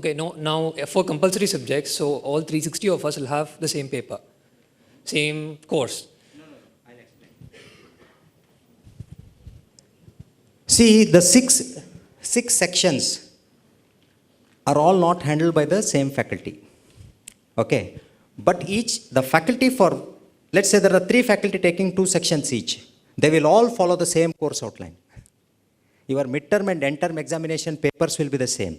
Okay, no, now for compulsory subjects, so all 360 of us will have the same paper, same course. I'll explain. See, the six sections are all not handled by the same faculty. Okay, but the faculty for, let's say there are 3 faculty taking 2 sections each. They will all follow the same course outline. Your midterm and end term examination papers will be the same.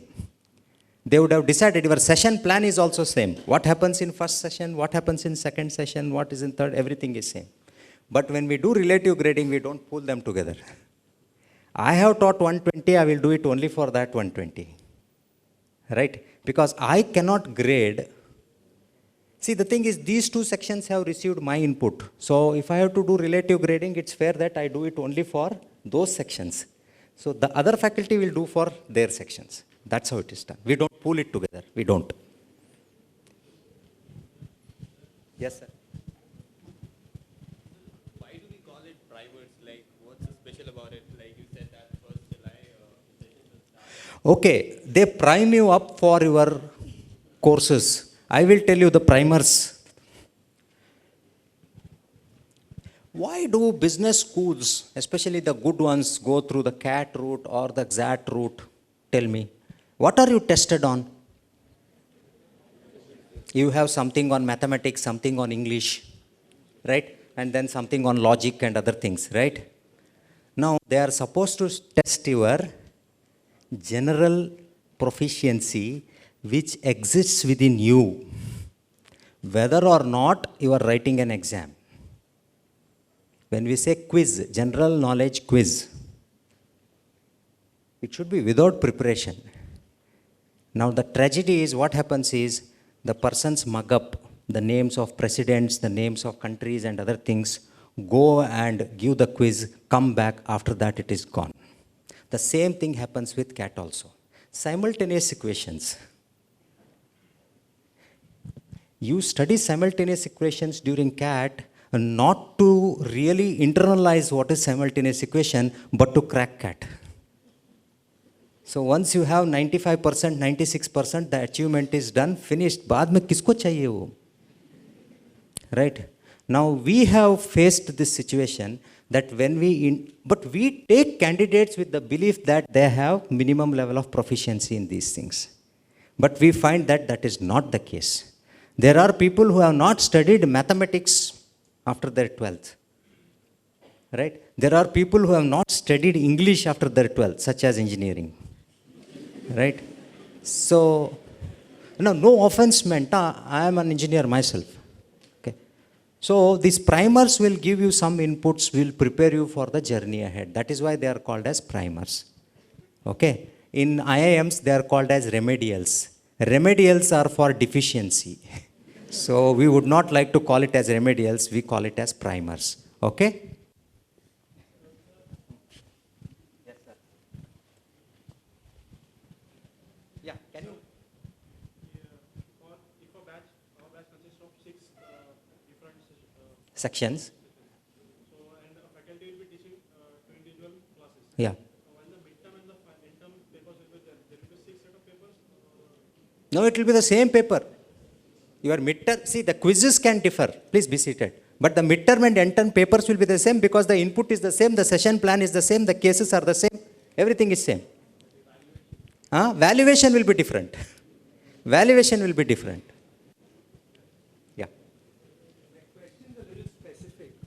They would have decided your session plan is also same. What happens in first session, what happens in second session, what is in third, everything is same. But when we do relative grading, we don't pull them together. I have taught 120, I will do it only for that 120. Right? Because I cannot grade. See, the thing is, these 2 sections have received my input. So if I have to do relative grading, it's fair that I do it only for those sections. So the other faculty will do for their sections. That's how it is done. We don't pull it together. We don't. Yes, sir. Why do we call it primers? Like, what's so special about it? Like you said that 1st July session will start. Okay, they prime you up for your courses. I will tell you the primers. Why do business schools, especially the good ones, go through the CAT route or the XAT route? Tell me. What are you tested on? You have something on mathematics, something on English, right? And then something on logic and other things, right? Now, they are supposed to test your general proficiency which exists within you, whether or not you are writing an exam. When we say quiz, general knowledge quiz, it should be without preparation. Now the tragedy is, what happens is, the persons mug up the names of presidents, the names of countries and other things, go and give the quiz, come back, after that it is gone. The same thing happens with CAT also. Simultaneous equations. You study simultaneous equations during CAT not to really internalize what is simultaneous equation, but to crack CAT. So once you have 95%, 96%, the achievement is done, finished. Baad mein kisko chahiye wo? Right? Now we have faced this situation that when but we take candidates with the belief that they have minimum level of proficiency in these things. But we find that that is not the case. There are people who have not studied mathematics after their 12th. Right? There are people who have not studied English after their 12th, such as engineering. Right? So, no offense meant. I am an engineer myself. Okay. So, these primers will give you some inputs, will prepare you for the journey ahead. That is why they are called as primers. Okay. In IIMs, they are called as remedials. Remedials are for deficiency. So, we would not like to call it as remedials, we call it as primers. Okay. Sections. So, and the faculty will be teaching to individual classes. Yeah. When the midterm and the midterm papers will be there will be 6 set of papers? No, it will be the same paper. Your midterm, see, the quizzes can differ. Please be seated. But the midterm and end term papers will be the same because the input is the same, the session plan is the same, the cases are the same, everything is same. Valuation will be different. Valuation will be different.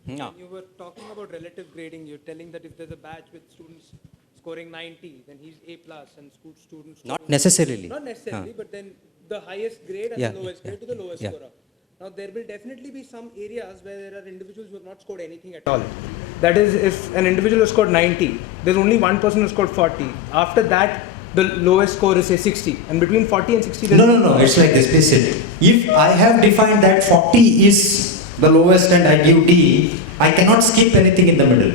No. When you were talking about relative grading, you're telling that if there's a batch with students scoring 90, then he's A plus, and students... Not necessarily. Not necessarily, but then the highest grade and the lowest grade to the lowest scorer. Now, there will definitely be some areas where there are individuals who have not scored anything at all. That is, if an individual has scored 90, there's only one person who scored 40. After that, the lowest score is, say, 60. And between 40 and 60... No. It's like this, basically. If I have defined that 40 is the lowest and I give D, I cannot skip anything in the middle.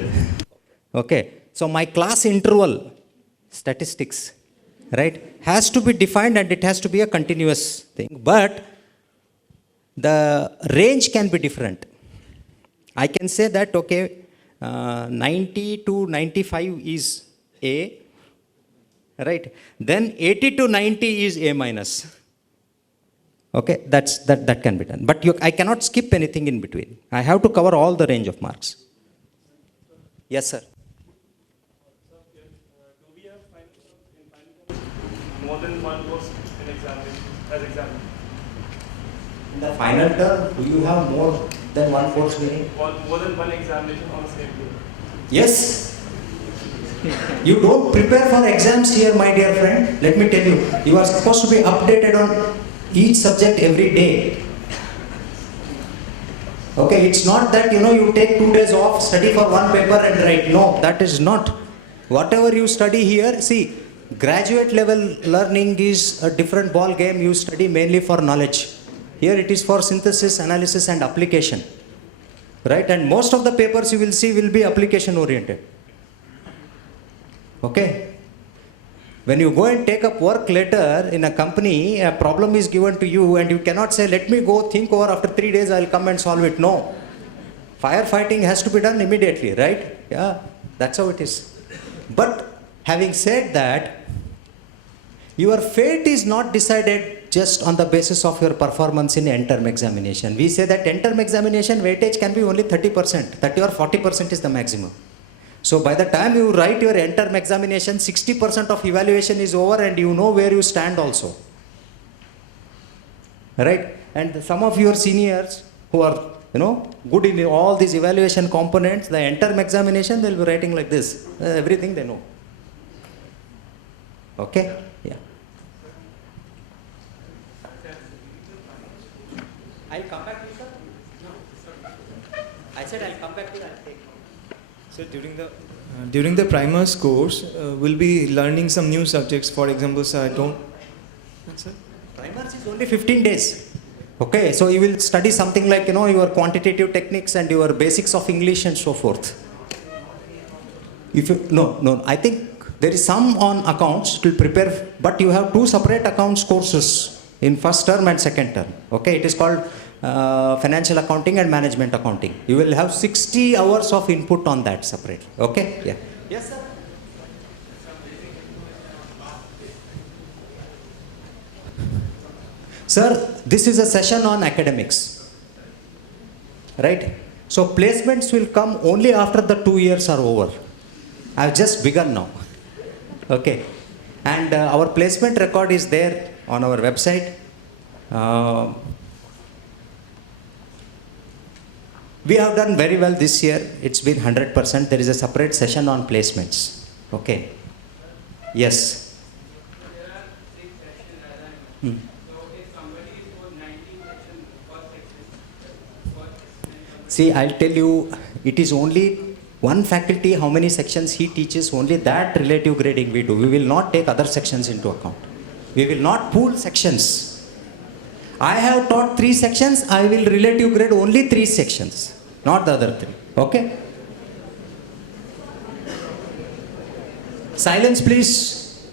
Okay. So my class interval, statistics, right, has to be defined and it has to be a continuous thing. But the range can be different. I can say that, okay, 90 to 95 is A, right? Then 80 to 90 is A minus. Okay, that can be done. But I cannot skip anything in between. I have to cover all the range of marks. Yes, sir. Do we have more than one course in examination as exam? In the final term, do you have more than one course meaning? More than one examination on the same day? Yes. You don't prepare for exams here, my dear friend. Let me tell you, you are supposed to be updated on each subject every day. Okay, it's not that you take 2 days off, study for one paper and write. No, that is not. Whatever you study here, see, graduate level learning is a different ball game. You study mainly for knowledge. Here it is for synthesis, analysis and application. Right? And most of the papers you will see will be application oriented. Okay? When you go and take up work later in a company, a problem is given to you and you cannot say, let me go think over, after 3 days I will come and solve it. No. Firefighting has to be done immediately, right? Yeah, that's how it is. But having said that, your fate is not decided just on the basis of your performance in end-term examination. We say that end-term examination weightage can be only 30%. 30 or 40% is the maximum. So by the time you write your end-term examination, 60% of evaluation is over and you know where you stand also. Right? And some of your seniors who are, good in all these evaluation components, the end-term examination, they'll be writing like this. Everything they know. Okay? Yeah. I'll come back to you, sir. No. I said I'll come back to you. I'll take. So during the primers course, we'll be learning some new subjects. For example, sir, I don't. Sir? Primers is only 15 days. Okay, so you will study something like your quantitative techniques and your basics of English and so forth. If you no, I think there is some on accounts to prepare, but you have 2 separate accounts courses in first term and second term. Okay, it is called financial accounting and management accounting. You will have 60 hours of input on that separately. Okay? Yeah. Yes, sir. Sir, this is a session on academics. Right? So placements will come only after the 2 years are over. I've just begun now. Okay. And our placement record is there on our website. We have done very well this year. It's been 100%. There is a separate session on placements. Okay. Yes. There are 6 sections as I know. So if somebody is for 19 sections, what section? See, I'll tell you, it is only one faculty, how many sections he teaches, only that relative grading we do. We will not take other sections into account. We will not pool sections. I have taught 3 sections, I will relative grade only 3 sections, not the other 3. Okay? Silence, please.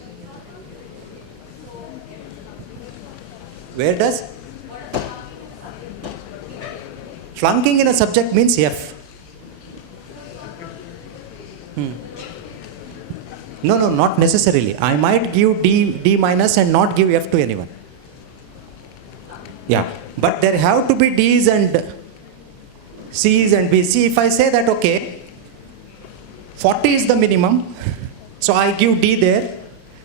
Where does? Flunking in a subject means F. No, not necessarily. I might give D minus and not give F to anyone. Yeah, but there have to be D's and C's and B's. See, if I say that, okay, 40 is the minimum, so I give D there,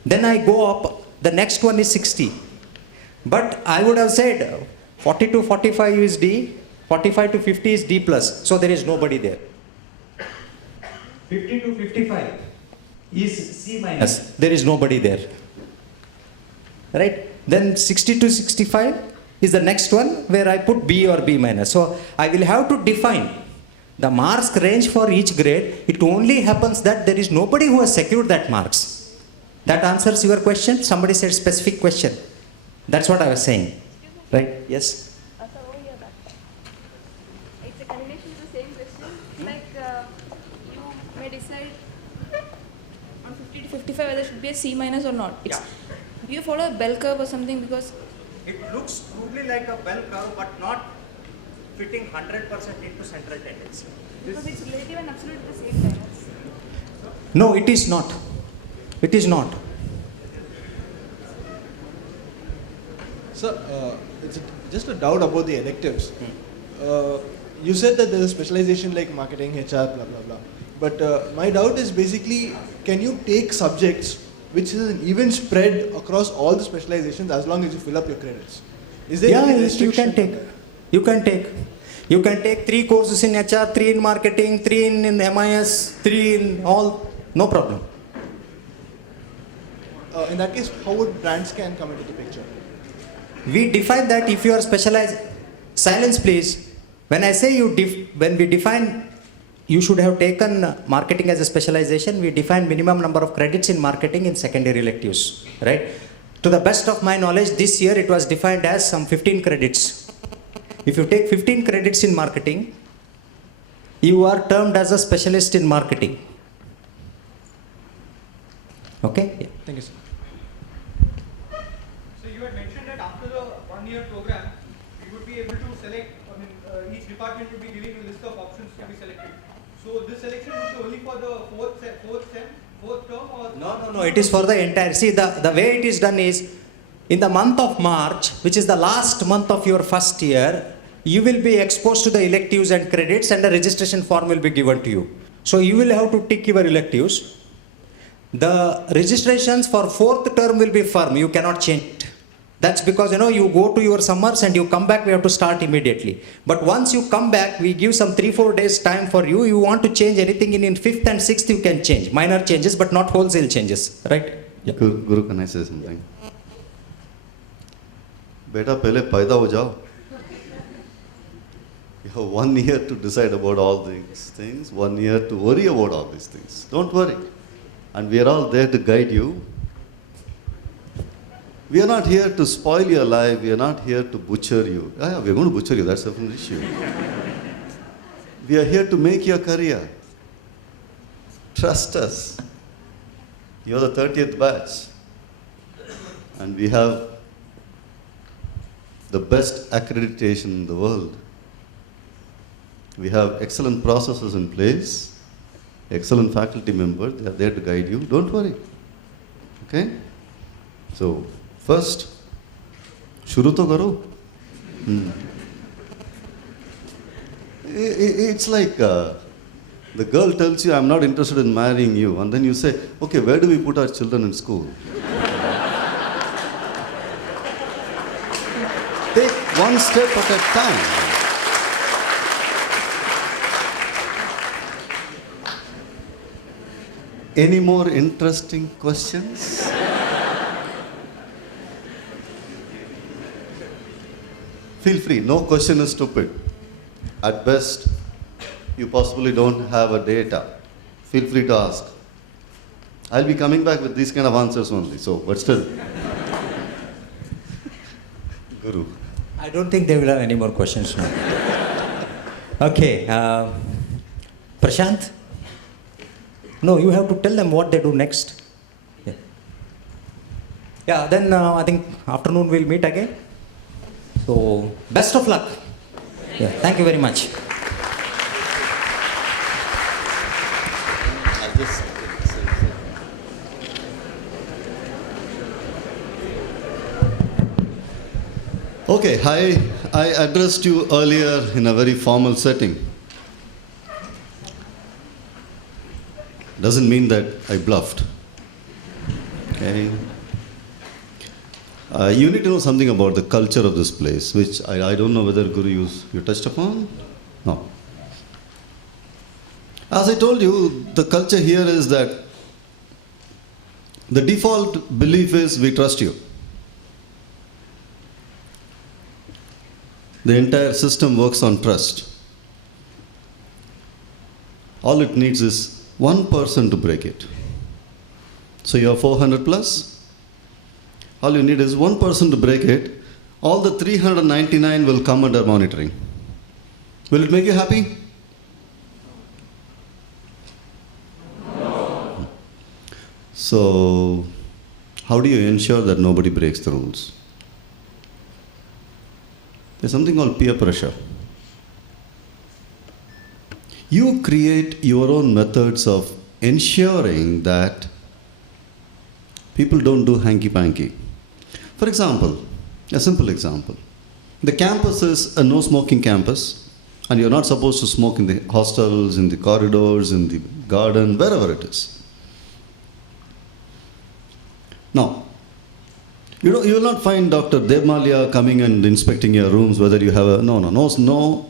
then I go up, the next one is 60. But I would have said 40 to 45 is D, 45 to 50 is D plus, so there is nobody there. 50 to 55 is C minus, there is nobody there. Right? Then 60 to 65 is the next one where I put B or B minus. So I will have to define the marks range for each grade. It only happens that there is nobody who has secured that marks. That answers your question. Somebody said specific question. That's what I was saying. Right? Yes? It's a continuation of the same question. Like you may decide on 50 to 55 whether it should be a C minus or not. Do you follow a bell curve or something? Because it looks crudely like a bell curve, but not fitting 100% into central tendency. Because it's relative and absolute at the same time. No, it is not. It is not. Sir, it's just a doubt about the electives. You said that there is specialization like marketing, HR, blah blah blah. But my doubt is basically, can you take subjects which is an even spread across all the specializations as long as you fill up your credits? Is there any yes, you can restriction? take. You can take. You can take 3 courses in HR, 3 in marketing, 3 in MIS, 3 in all. No problem. In that case, how would brand scan come into the picture? We define that if you are specialized. Silence, please. When I say when we define, you should have taken marketing as a specialization. We define minimum number of credits in marketing in secondary electives, right? To the best of my knowledge, this year it was defined as some 15 credits. If you take 15 credits in marketing, you are termed as a specialist in marketing. Okay? Yeah. Thank you, sir. So you had mentioned that after the 1-year program, you would be able to select, each department would be giving a list of options to be selected. So this selection would be only for the fourth term or? No, it is for the entire. See, the way it is done is, in the month of March, which is the last month of your first year, you will be exposed to the electives and credits, and the registration form will be given to you. So you will have to tick your electives. The registrations for 4th term will be firm. You cannot change it. That's because, you go to your summers and you come back, we have to start immediately. But once you come back, we give some 3-4 days time for you. You want to change anything in 5th and 6th, you can change. Minor changes, but not wholesale changes. Right? Yeah. Guru, can I say something? Beta, pehle paida ho jao. You have 1 year to decide about all these things, 1 year to worry about all these things. Don't worry. And we are all there to guide you. We are not here to spoil your life. We are not here to butcher you. We are going to butcher you. That's a different issue. We are here to make your career. Trust us. You are the 30th batch. And we have the best accreditation in the world. We have excellent processes in place, excellent faculty members. They are there to guide you. Don't worry. Okay? So, first, shuru to karo. It's like the girl tells you, I'm not interested in marrying you. And then you say, okay, where do we put our children in school? Take one step at a time. Any more interesting questions? Feel free. No question is stupid. At best, you possibly don't have a data. Feel free to ask. I'll be coming back with these kind of answers only. So, but still. Guru. I don't think they will have any more questions now. Okay. Prashant? No, you have to tell them what they do next. Yeah, then I think afternoon we'll meet again. So, best of luck. Yeah, thank you very much. I'll just Okay, I addressed you earlier in a very formal setting. Doesn't mean that I bluffed. Okay. You need to know something about the culture of this place, which I don't know whether Guru you touched upon? No. As I told you, the culture here is that the default belief is we trust you. The entire system works on trust. All it needs is one person to break it. So you have 400 plus. All you need is one person to break it. All the 399 will come under monitoring. Will it make you happy? No. So, how do you ensure that nobody breaks the rules? There's something called peer pressure. You create your own methods of ensuring that people don't do hanky-panky. For example, A simple example. The campus is a no smoking campus, and you're not supposed to smoke in the hostels, in the corridors, in the garden, wherever it is. Now, you will not find Dr. Devmalia coming and inspecting your rooms whether you have a no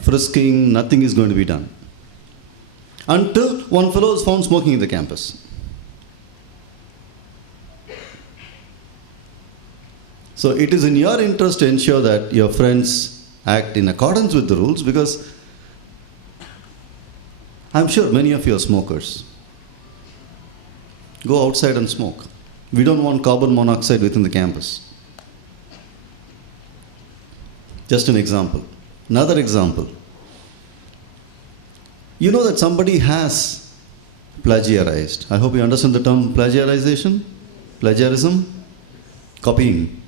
frisking, nothing is going to be done. Until one fellow is found smoking in the campus. So it is in your interest to ensure that your friends act in accordance with the rules, because I'm sure many of you are smokers. Go outside and smoke. We don't want carbon monoxide within the campus. Just an example. Another example. You know that somebody has plagiarized. I hope you understand the term plagiarization, plagiarism, copying.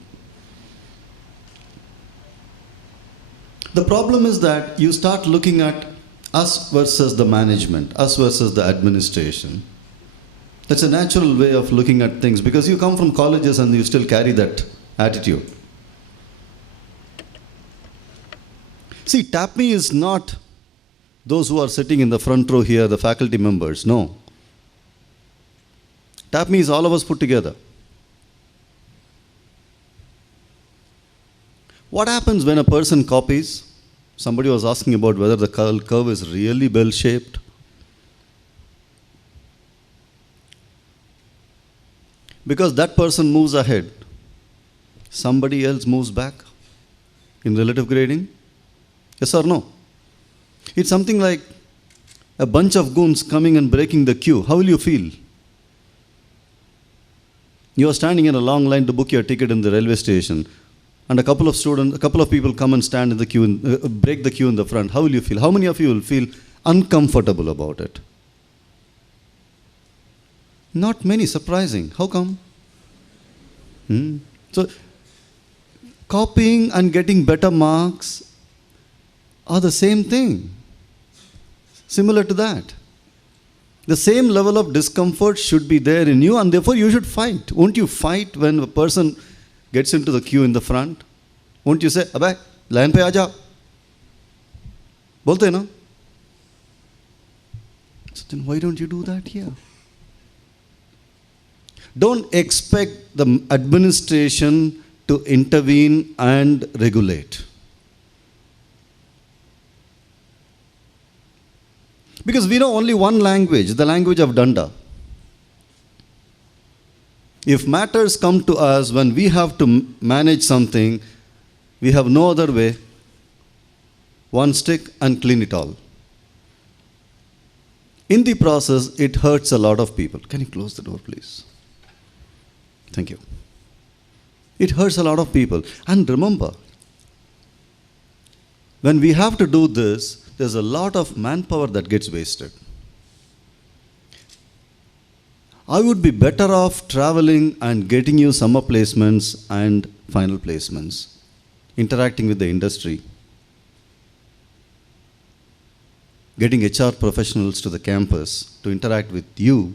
The problem is that you start looking at us versus the management, us versus the administration. That's a natural way of looking at things, because you come from colleges and you still carry that attitude. See, TAPMI is not those who are sitting in the front row here, the faculty members. No. TAPMI is all of us put together. What happens when a person copies? Somebody was asking about whether the curve is really bell-shaped. Because that person moves ahead, somebody else moves back in relative grading. Yes or no? It's something like a bunch of goons coming and breaking the queue. How will you feel? You are standing in a long line to book your ticket in the railway station, and a couple of people come and stand in the queue and break the queue in the front. How will you feel? How many of you will feel uncomfortable about it? Not many. Surprising. How come? So, copying and getting better marks are the same thing. Similar to that. The same level of discomfort should be there in you, and therefore you should fight. Won't you fight when a person gets into the queue in the front? Won't you say, "Abhay, line pe aaja"? Bolte na? So then why don't you do that here? Don't expect the administration to intervene and regulate. Because we know only one language, the language of Danda. If matters come to us when we have to manage something, we have no other way. One stick and clean it all. In the process, it hurts a lot of people. Can you close the door, please? Thank you. It hurts a lot of people. And remember, when we have to do this, there's a lot of manpower that gets wasted. I would be better off traveling and getting you summer placements and final placements, interacting with the industry, getting HR professionals to the campus to interact with you,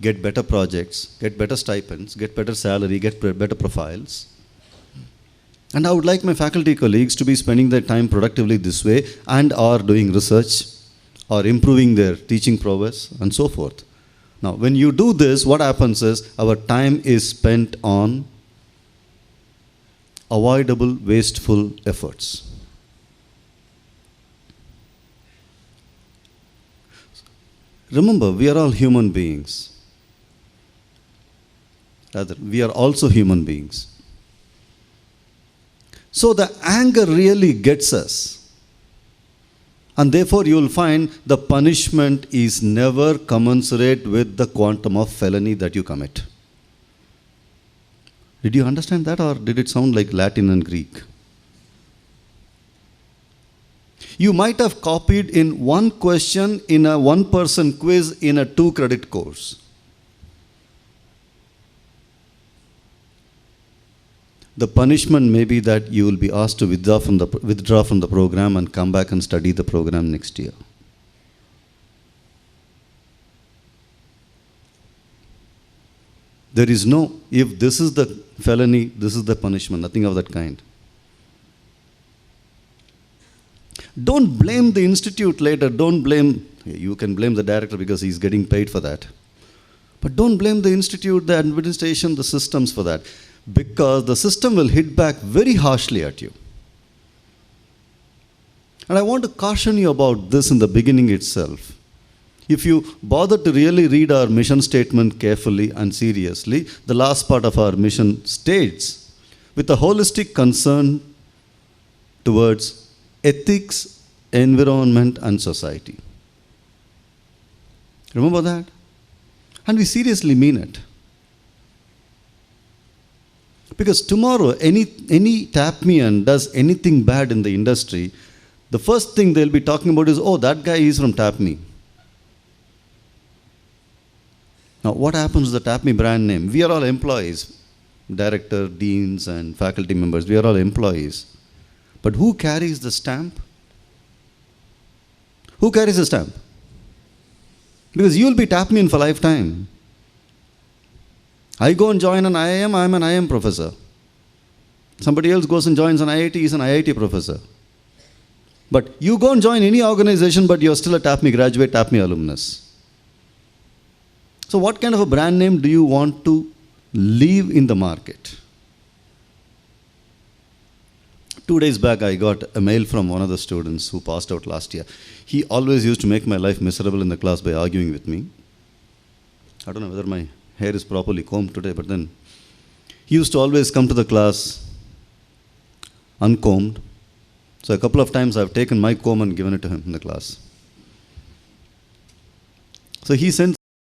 get better projects, get better stipends, get better salary, get better profiles. And I would like my faculty colleagues to be spending their time productively this way, and are doing research or improving their teaching prowess and so forth. Now, when you do this, what happens is our time is spent on avoidable, wasteful efforts. Remember, we are all human beings. Rather, we are also human beings. So the anger really gets us. And therefore you will find the punishment is never commensurate with the quantum of felony that you commit. Did you understand that, or did it sound like Latin and Greek? You might have copied in one question in a one-person quiz in a 2-credit course. The punishment may be that you will be asked to withdraw from the program and come back and study the program next year. There is no, if this is the felony, this is the punishment, nothing of that kind. Don't blame the institute later. Don't blame, you can blame the director because he's getting paid for that. But don't blame the institute, the administration, the systems for that. Because the system will hit back very harshly at you. And I want to caution you about this in the beginning itself. If you bother to really read our mission statement carefully and seriously, the last part of our mission states, with a holistic concern towards ethics, environment, and society. Remember that? And we seriously mean it. Because tomorrow, any TAPMIan does anything bad in the industry, the first thing they'll be talking about is, oh, that guy is from TAPMI. Now, what happens to the TAPMI brand name? We are all employees, director, deans, and faculty members. We are all employees. But who carries the stamp? Who carries the stamp? Because you will be TAPMIan for lifetime. I go and join an IIM, I'm an IIM professor. Somebody else goes and joins an IIT, is an IIT professor. But you go and join any organization, but you're still a TAPMI graduate, TAPMI alumnus. So what kind of a brand name do you want to leave in the market? 2 days back, I got a mail from one of the students who passed out last year. He always used to make my life miserable in the class by arguing with me. I don't know whether my hair is properly combed today, but then he used to always come to the class uncombed. So a couple of times I've taken my comb and given it to him in the class. So he sent